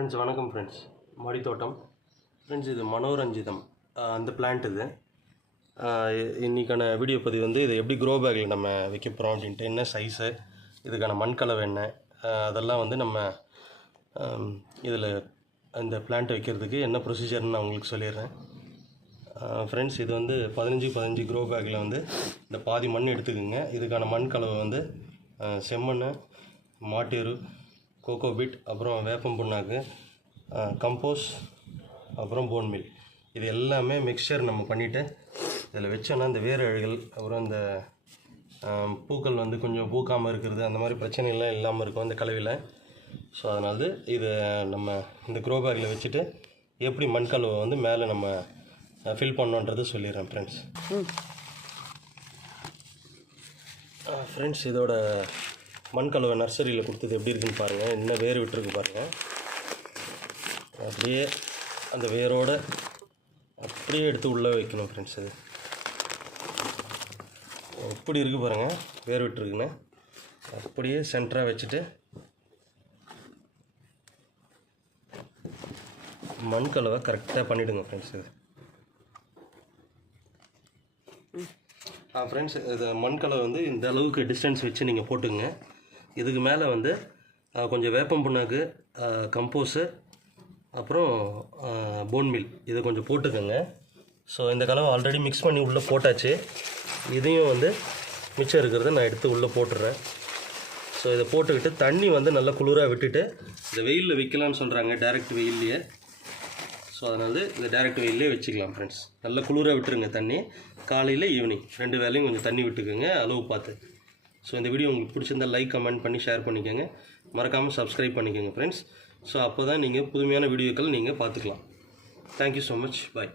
Friends வணக்கம் friends. மாடி தோட்டம் ஃப்ரெண்ட்ஸ், இது மனோரஞ்சிதம் அந்த பிளான்ட். இது இன்றைக்கான வீடியோ பதிவு வந்து இதை எப்படி க்ரோ பேக்கில் நம்ம வைக்க போகிறோம் அப்படின்ட்டு, என்ன சைஸு, இதுக்கான மண் கலவை என்ன, அதெல்லாம் வந்து நம்ம இதில் அந்த பிளான்ட் வைக்கிறதுக்கு என்ன ப்ரொசீஜர்னு நான் உங்களுக்கு சொல்லிடுறேன். ஃப்ரெண்ட்ஸ், இது வந்து 15x15 க்ரோ பேக்கில் வந்து இந்த பாதி மண் எடுத்துக்கோங்க. இதுக்கான மண் கலவை வந்து செம்மண், மாட்டேரு, கோகோபீட், அப்புறம் வேப்பம் புண்ணாக்கு, கம்போஸ், அப்புறம் போன்மில், இது எல்லாமே மிக்சர் நம்ம பண்ணிவிட்டு இதில் வச்சோன்னா இந்த வேர் அழுகல், அப்புறம் இந்த பூக்கள் வந்து கொஞ்சம் பூக்காமல் இருக்கிறது, அந்த மாதிரி பிரச்சனைலாம் இல்லாமல் இருக்கும் இந்த கலவையில். ஸோ அதனால இதை நம்ம இந்த க்ரோ பேக்கில் வச்சுட்டு எப்படி மண் கலவை வந்து மேலே நம்ம ஃபில் பண்ணோன்றது சொல்லிடுறேன் ஃப்ரெண்ட்ஸ். ஃப்ரெண்ட்ஸ், இதோட மண் கலவை நர்சரியில் கொடுத்தது எப்படி இருக்குன்னு பாருங்கள். என்ன வேர் விட்டுருக்கு பாருங்கள். அப்படியே அந்த வேரோடு அப்படியே எடுத்து உள்ளே வைக்கணும் ஃப்ரெண்ட்ஸ். அது எப்படி இருக்குது பாருங்கள், வேர் விட்டுருக்குன்னு அப்படியே சென்டராக வச்சுட்டு மண் கலவை கரெக்டாக பண்ணிவிடுங்க ஃப்ரெண்ட்ஸ். இது ஃப்ரெண்ட்ஸ், இது மண் கலவை வந்து இந்த அளவுக்கு டிஸ்டன்ஸ் வச்சு நீங்கள் போட்டுங்க. இதுக்கு மேலே வந்து கொஞ்சம் வேப்பம் புண்ணாக்கு, கம்போஸு, அப்புறம் போன்மில், இதை கொஞ்சம் போட்டுக்கோங்க. ஸோ இந்த கலவை ஆல்ரெடி மிக்ஸ் பண்ணி உள்ளே போட்டாச்சு. இதையும் வந்து மிச்சம் இருக்கிறத நான் எடுத்து உள்ளே போட்டுடுறேன். ஸோ இதை போட்டுக்கிட்டு தண்ணி வந்து நல்லா குளிராக விட்டுட்டு, இந்த வெயிலில் வைக்கலான்னு சொல்கிறாங்க, டைரக்ட் வெயில்லையே. ஸோ அதனால இந்த டைரக்ட் வெயிலே வச்சுக்கலாம் ஃப்ரெண்ட்ஸ். நல்லா குளிராக விட்டுருங்க தண்ணி. காலையில் ஈவினிங் 2 வேளையும் கொஞ்சம் தண்ணி விட்டுக்குங்க, அளவு பார்த்து. ஸோ இந்த வீடியோ உங்களுக்கு பிடிச்சிருந்தால் லைக், கமெண்ட் பண்ணி ஷேர் பண்ணிக்கோங்க. மறக்காமல் சப்ஸ்கிரைப் பண்ணிக்கோங்க ஃப்ரெண்ட்ஸ். ஸோ அப்போ தான் நீங்கள் புதுமையான வீடியோக்கள் நீங்கள் பார்த்துக்கலாம். Thank you so much. பாய்.